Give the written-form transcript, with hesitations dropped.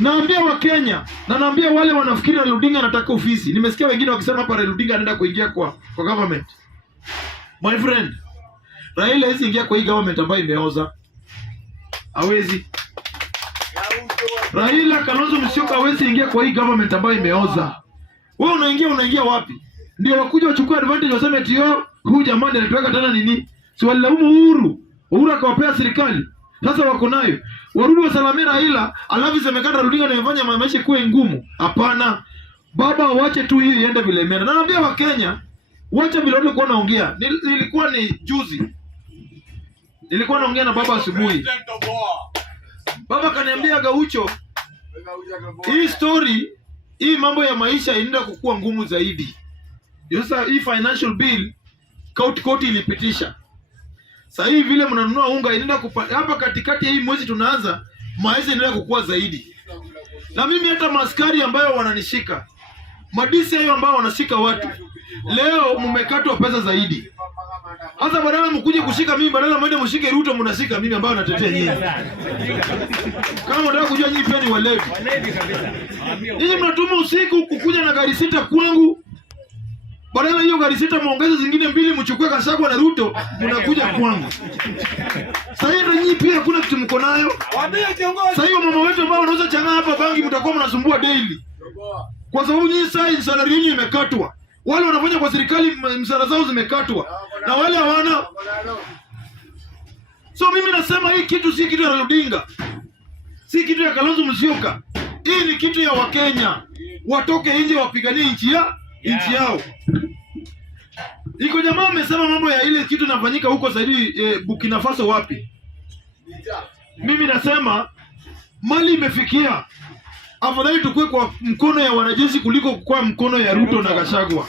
Naambia wa Kenya na naambia wale wanafikiri Raila Odinga anataka ofisi. Nimesikia wengine wakisema hapa Raila Odinga anaenda kuingia kwa government. My friend, Raila hawezi ingia kwa hii government ambayo imeoza. Hawezi. Raila Kalonzo Musyoka hawezi ingia kwa hii government ambayo imeoza. Wewe unaingia wapi? Ndio wakuja wachukua advantage waseme eti huyu jamani anatuweka tena nini? Si walilaumu Uhuru akawapea serikali. Sasa wako nayo. Warudi wasalamie Raila, alafu isemekana Raila Odinga anafanya maisha kuwe ngumu. Hapana. Baba waache tu hii iende vile imeenda. Na naambia wa Kenya, wacha vile walikuwa naongea. Nilikuwa ni juzi. Nilikuwa naongea na baba asubuhi. Baba kaniambia Gaucho, hii story, hii mambo ya maisha inaenda kukua ngumu zaidi. Sasa hii financial bill court ilipitisha. Sasa hivi vile mnanunua unga inaenda hapa katikati ya hii mwezi tunaanza, maisha inaenda kukua zaidi. Na mimi hata maskari ambayo wananishika, madisi hayo ambao wanashika watu, leo mmekatwa pesa zaidi. Sasa badala mkuje kushika mimi, badala mwende mshike Ruto, mnashika mimi ambao natetea nyinyi. Kama unataka kujua nyinyi pia ni walevi. Nyinyi mnatuma usiku kukuja na gari sita kwangu. Badala hiyo gari sita muongeze zingine mbili mchukue Gachagua na Ruto, mnakuja kwangu. Sasa hiyo nyinyi pia hakuna kitu mko nayo. Sasa hiyo mama wetu ambao wanauza chang'aa hapa bangi mtakuwa mnasumbua daily. Kwa sababu nyinyi sasa salary yenu imekatwa. Wale wanafanya kwa serikali msara zao zimekatwa. Na wale hawana. So mimi nasema hii kitu si kitu ya Raila Odinga. Si kitu ya Kalonzo Musyoka. Hii ni kitu ya Wakenya. Watoke nje wapiganie nchi yao. Iko jamaa amesema mambo ya ile kitu inafanyika huko zaidi Burkina Faso wapi? Mimi nasema mali imefikia. Afadhali tukue kwa mkono ya wanajeshi kuliko kwa mkono ya Ruto na Gachagua.